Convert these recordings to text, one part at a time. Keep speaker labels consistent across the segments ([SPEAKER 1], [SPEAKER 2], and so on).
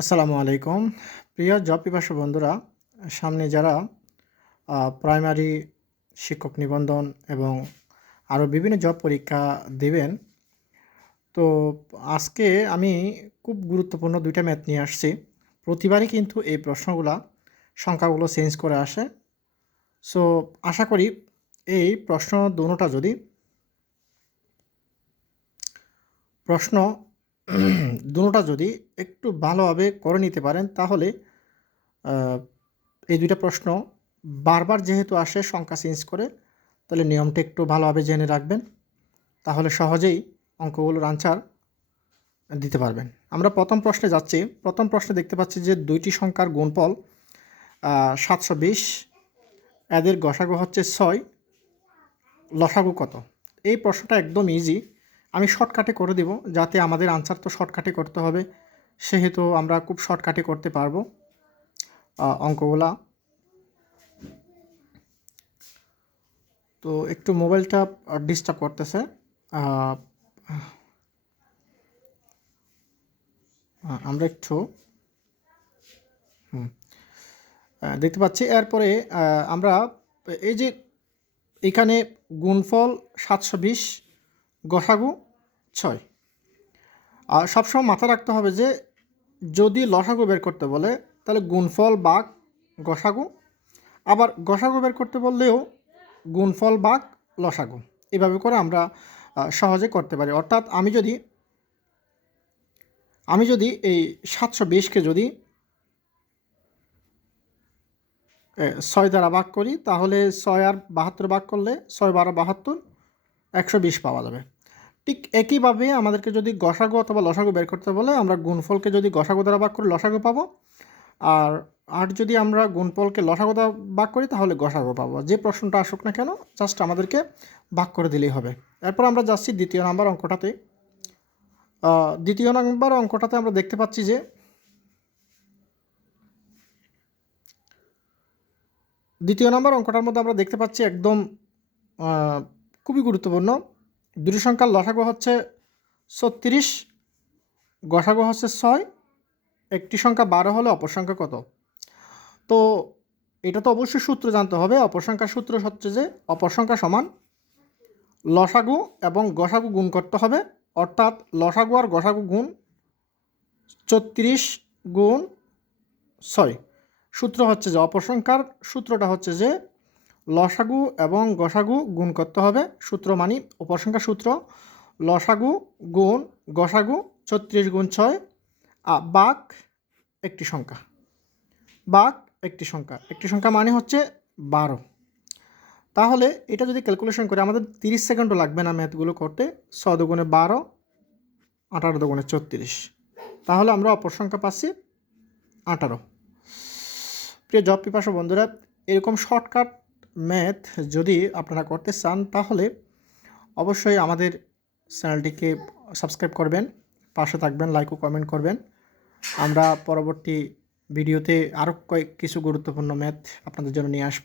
[SPEAKER 1] আসসালামু আলাইকুম। প্রিয় জব পিপাসু বন্ধুরা, সামনে যারা প্রাইমারি শিক্ষক নিবন্ধন এবং আরও বিভিন্ন জব পরীক্ষা দেবেন, তো আজকে আমি খুব গুরুত্বপূর্ণ দুইটা ম্যাথ নিয়ে আসছি। প্রতিবারই কিন্তু এই প্রশ্নগুলা, সংখ্যাগুলো চেঞ্জ করে আসে। সো, আশা করি এই প্রশ্ন দুটোটা যদি, প্রশ্ন দুটোটা যদি একটু ভালোভাবে করে নিতে পারেন, তাহলে এই দুইটা প্রশ্ন বারবার যেহেতু আসে, সংখ্যা চেঞ্জ করে, তাহলে নিয়মটা একটু ভালোভাবে জেনে রাখবেন, তাহলে সহজেই অঙ্কগুলোর আনসার দিতে পারবেন। আমরা প্রথম প্রশ্নে যাচ্ছি। প্রথম প্রশ্নে দেখতে পাচ্ছি যে দুইটি সংখ্যার গুণফল সাতশো বিশ, এদের গসাগু হচ্ছে ছয়, লসাগু কত? এই প্রশ্নটা একদম ইজি আমি শর্টকাটে করে দেব, যাতে আমাদের আনসার তো শর্টকাটে করতে হবে। সেহেতু আমরা খুব শর্টকাটে করতে পারব। অঙ্কগুলা। তো একটু মোবাইলটা ডিস্টার্ব করতেছে। আমরা একটু দেখতে পাচ্ছি, এরপরে আমরা এই যে এখানে গুণফল সাতশো বিশ গসাগু ছয়। আর সবসময় মাথায় রাখতে হবে যে, যদি লসাগু বের করতে বলে, তাহলে গুণফল বাঘ গসাগু। আবার গসাগু বের করতে বললেও গুণফল বাঘ লসাগু। এভাবে করে আমরা সহজে করতে পারি। অর্থাৎ আমি যদি আমি যদি এই সাতশো বিশকে যদি ছয় দ্বারা ভাগ করি, তাহলে ছয় আর বাহাত্তর ভাগ করলে ছয় বারো বাহাত্তর। একশো বিশ পাওয়া যাবে। ঠিক একইভাবে আমাদেরকে যদি গসাগু অথবা লসাগু বের করতে বলে, আমরা গুণফলকে যদি গসাগু দ্বারা ভাগ করি লসাগু পাবো, আর আর যদি আমরা গুণফলকে লসাগু দ্বারা ভাগ করি, তাহলে গসাগু পাবো। যে প্রশ্নটা আসুক না কেন জাস্ট আমাদেরকে ভাগ করে দিলেই হবে। এরপর আমরা যাচ্ছি দ্বিতীয় নাম্বার অঙ্কটাতে। দ্বিতীয় নাম্বার অঙ্কটাতে আমরা দেখতে পাচ্ছি যে, দ্বিতীয় নম্বর অঙ্কটার মধ্যে আমরা দেখতে পাচ্ছি একদম খুবই গুরুত্বপূর্ণ। দুটি সংখ্যার লসাগু হচ্ছে ছত্রিশ, গসাগু হচ্ছে ছয়, একটি সংখ্যা বারো হলে অপর সংখ্যা কত? তো এটা তো অবশ্যই সূত্র জানতে হবে। অপর সংখ্যার সূত্র হচ্ছে যে অপর সংখ্যা সমান লসাগু এবং গসাগু গুণ করতে হবে। অর্থাৎ লসাগু আর গসাগু গুণ ছত্রিশ গুণ ছয়। সূত্র হচ্ছে যে অপসংখ্যার সূত্রটা হচ্ছে যে লসাগু এবং গসাগু গুণ করতে হবে, সূত্র মানি, উপসংখ্যা সূত্র। লসাগু গুণ গসাগু ছত্রিশ গুণ ছয় বাক একটি সংখ্যা। বাক একটি সংখ্যা। একটি সংখ্যা মানে হচ্ছে বারো। তাহলে এটা যদি ক্যালকুলেশন করে, আমাদের তিরিশ সেকেন্ডও লাগবে না ম্যাথগুলো করতে। ছ দুগুণে বারো, আঠারো দুগুণে ছত্রিশ। তাহলে আমরা অপর সংখ্যা পাচ্ছি আঠারো। প্রিয় জব পিপাসা বন্ধুরা, এরকম শর্টকাট ম্যাথ যদি আপনারা করতে চান, তাহলে অবশ্যই আমাদের চ্যানেলটিকে সাবস্ক্রাইব করবেন, পাশে থাকবেন লাইক ও কমেন্ট করবেন। আমরা পরবর্তী ভিডিওতে আরও কয়েক কিছু গুরুত্বপূর্ণ ম্যাথ আপনাদের জন্য নিয়ে আস,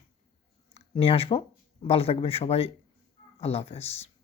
[SPEAKER 1] নিয়ে আসব। ভালো থাকবেন সবাই। আল্লাহ হাফেজ।